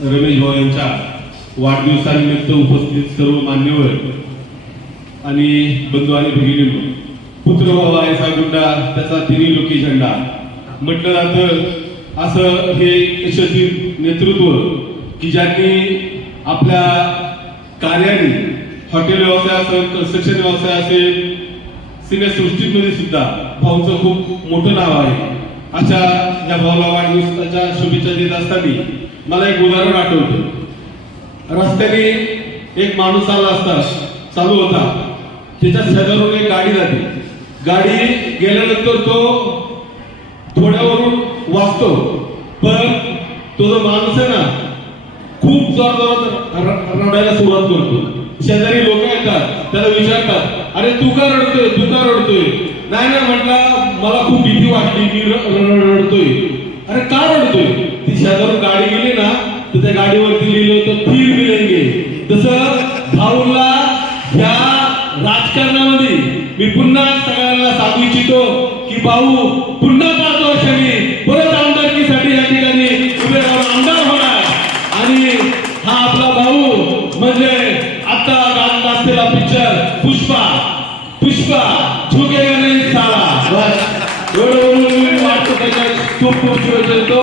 रमेश भाऊ यांच्या वाढदिवसानिमित्त उपस्थित सर्व मान्यवर आणि बंधू आणि भगिनी पुत्र भाऊ आहे गुंडा त्याचा तिन्ही लोकी झेंडा. म्हटलं जातं असं हे यशस्वी नेतृत्व की ज्यांनी आपल्या कार्याने हॉटेल व्यवसाय असेल कन्स्ट्रक्शन व्यवसाय असेल सिनेसृष्टीमध्ये सुद्धा भाऊचं खूप मोठं नाव आहे. अशा या भाऊला वाढदिवसाच्या शुभेच्छा देत असताना मला एक उदाहरण आठवतं. रस्त्याने एक माणूस आला असता चालू होता. त्याच्या शेजारून एक गाडी जाते. गाडी गेल्यानंतर तो थोड्यावरून वाचतो. पण तो जो माणूस आहे ना खूप जोर जोरात रडायला सुरुवात करतो. शेजारी लोक येतात त्याला विचारतात अरे तू का रडतोय? तू का रडतोय? नाही ना म्हटलं मला खूप भीती वाटली मी रडतोय. अरे का रडतोय? ती शेजारून गाडी गेली ना तर त्या गाडीवरती लिहिलं होतं फिर मिळेंगे तसं भाऊला ह्या राजकारणामध्ये मी पुन्हा सगळ्यांना सांगू इच्छितो की भाऊ पुन्हा पाच वर्षांनी परत आमदारकीसाठी या ठिकाणी उभे राहून आमदार होणार. आणि हा आपला भाऊ म्हणजे आता गाजला असलेला पिक्चर पुष्पा पुष्पा झुकेगा नाही साला? बस. एवढं वाटतो त्याच्या खूप खूप शुभेच्छा देतो